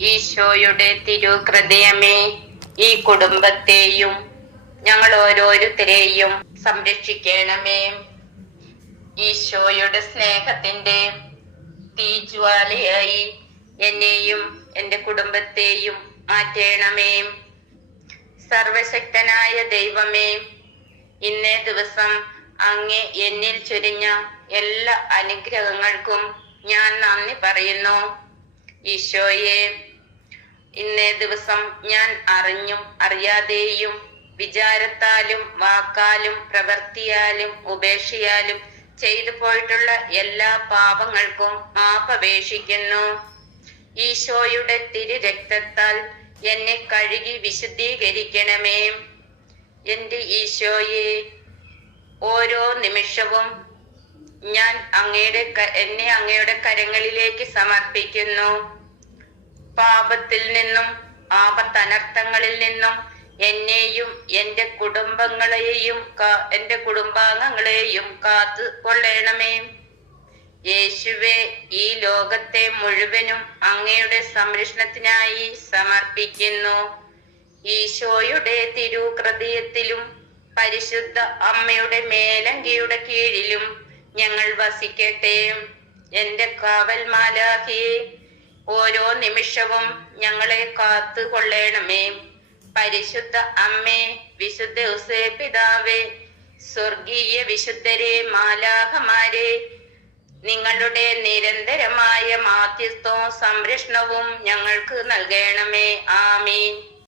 ഈശോയുടെ തിരുഹൃദയമേ, ഈ കുടുംബത്തെയും ഞങ്ങൾ ഓരോരുത്തരെയും സംരക്ഷിക്കണമേ. ഈശോയുടെ സ്നേഹത്തിന്റെ തീജ്വാലയായി എന്നെയും എന്റെ കുടുംബത്തെയും മാറ്റണമേ. സർവശക്തനായ ദൈവമേ, ഇന്നേ ദിവസം അങ്ങേ എന്നിൽ ചൊരിഞ്ഞ എല്ലാ അനുഗ്രഹങ്ങൾക്കും ഞാൻ നന്ദി പറയുന്നു. ഈശോയെ, ഇന്നേ ദിവസം ഞാൻ അറിഞ്ഞും അറിയാതെയും വിചാരത്താലും വാക്കാലും പ്രവൃത്തിയാലും ഉപേക്ഷയാലും ചെയ്തു പോയിട്ടുള്ള എല്ലാ പാപങ്ങൾക്കും മാപ്പപേക്ഷിക്കുന്നു. ഈശോയുടെ തിരു രക്തത്താൽ എന്നെ കഴുകി വിശുദ്ധീകരിക്കണമേ. എന്റെ ഈശോയെ, ഓരോ നിമിഷവും ഞാൻ എന്നെ അങ്ങയുടെ കരങ്ങളിലേക്ക് സമർപ്പിക്കുന്നു. പാപത്തിൽ നിന്നും ആപത്തനർത്ഥങ്ങളിൽ നിന്നും എന്നെയും എന്റെ കുടുംബാംഗങ്ങളെയും കാത്തു കൊള്ളണമേ. യേശുവേ, ഈ ലോകത്തെ മുഴുവനും അങ്ങയുടെ സംരക്ഷണത്തിനായി സമർപ്പിക്കുന്നു. ഈശോയുടെ തിരുഹൃദയത്തിലും പരിശുദ്ധ അമ്മയുടെ മേലങ്കിയുടെ കീഴിലും ഞങ്ങൾ വസിക്കട്ടെ. എന്റെ കാവൽ മാലാഖിയെ, ഓരോ നിമിഷവും ഞങ്ങളെ കാത്തു കൊള്ളണമേ. പരിശുദ്ധ അമ്മേ, വിശുദ്ധ ഔസേപ്പിതാവേ, സ്വർഗീയ വിശുദ്ധരെ, മാലാഖമാരെ, നിങ്ങളുടെ നിരന്തരമായ മാധ്യസ്ഥവും സംരക്ഷണവും ഞങ്ങൾക്ക് നൽകണമേ. ആമീൻ.